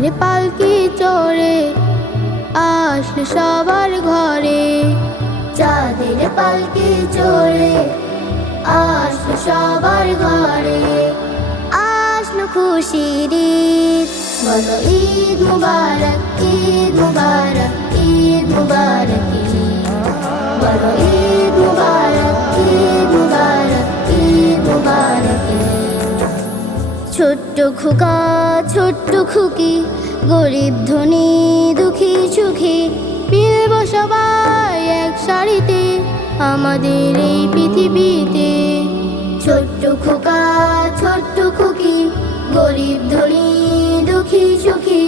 সামনে পালকি চড়ে, আসলে সবার ঘরে। চাঁদের পালকি চড়ে, আসল সবার ঘরে। আসল খুশির বলো ঈদ মুবারক ঈদ মুবারক ঈদ মুবারক। বলো ঈদ ছোট্ট খোকা ছোট্ট খুকি গরিব, ধনী, দুঃখী, সুখী মিলব সবাই এক সারিতে আমাদের এই পৃথিবীতে। ছোট্ট খোকা ছোট্ট খুকি গরিব, ধনী, দুঃখী, সুখী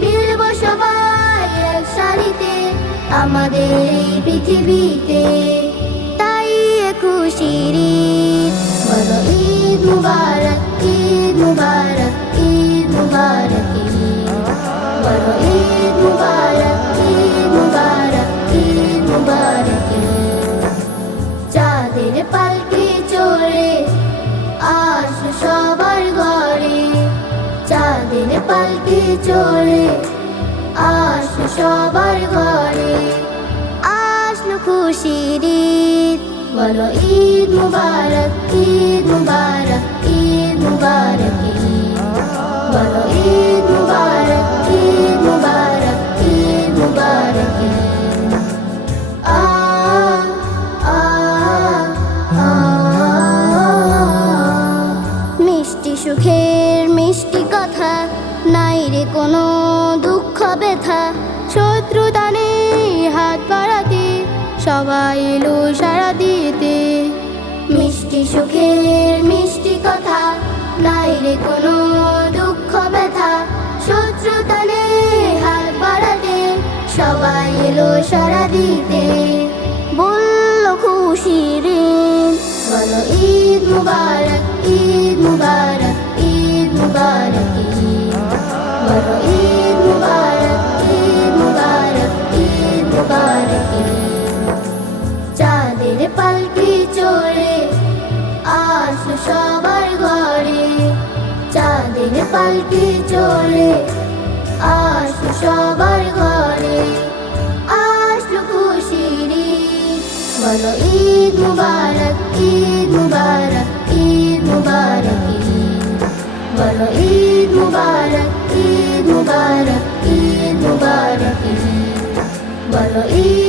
মিলব সবাই এক সারিতে আমাদের এই পৃথিবীতে। তাই খুশির বলো ঈদ মুবারক। চাঁদের পালকি চড়ে আসো সবার ঘরে। চাঁদের পালকি চড়ে আসো সবার ঘরে। আসলো খুশির ঈদ, বলো ঈদ মুবারক ঈদ মুবারক ঈদ মুবারক। বলো সুখের মিষ্টি কথা। নাই রে কোনো দুঃখ ব্যথা। শত্রুতা নেই হাত বাড়াতে, সবাই এলো সারা দিতে। মিষ্টি সুখের মিষ্টি কথা। নাই রে কোনো দুঃখ ব্যথা। শত্রুতা নেই হাত বাড়াতে, সবাই এলো সারা দিতে। বলল খুশির ঈদ বলো ঈদ মুবারক। সবার ঘরে, চাঁদের পালকি চড়ে আসলো সবার ঘরে, আসলো খুশির বলো, ঈদ মুবারক ঈদ মুবারক ঈদ মুবারক বলো, ঈদ মুবারক ঈদ মুবারক ঈদ মুবারক বলো ঈদ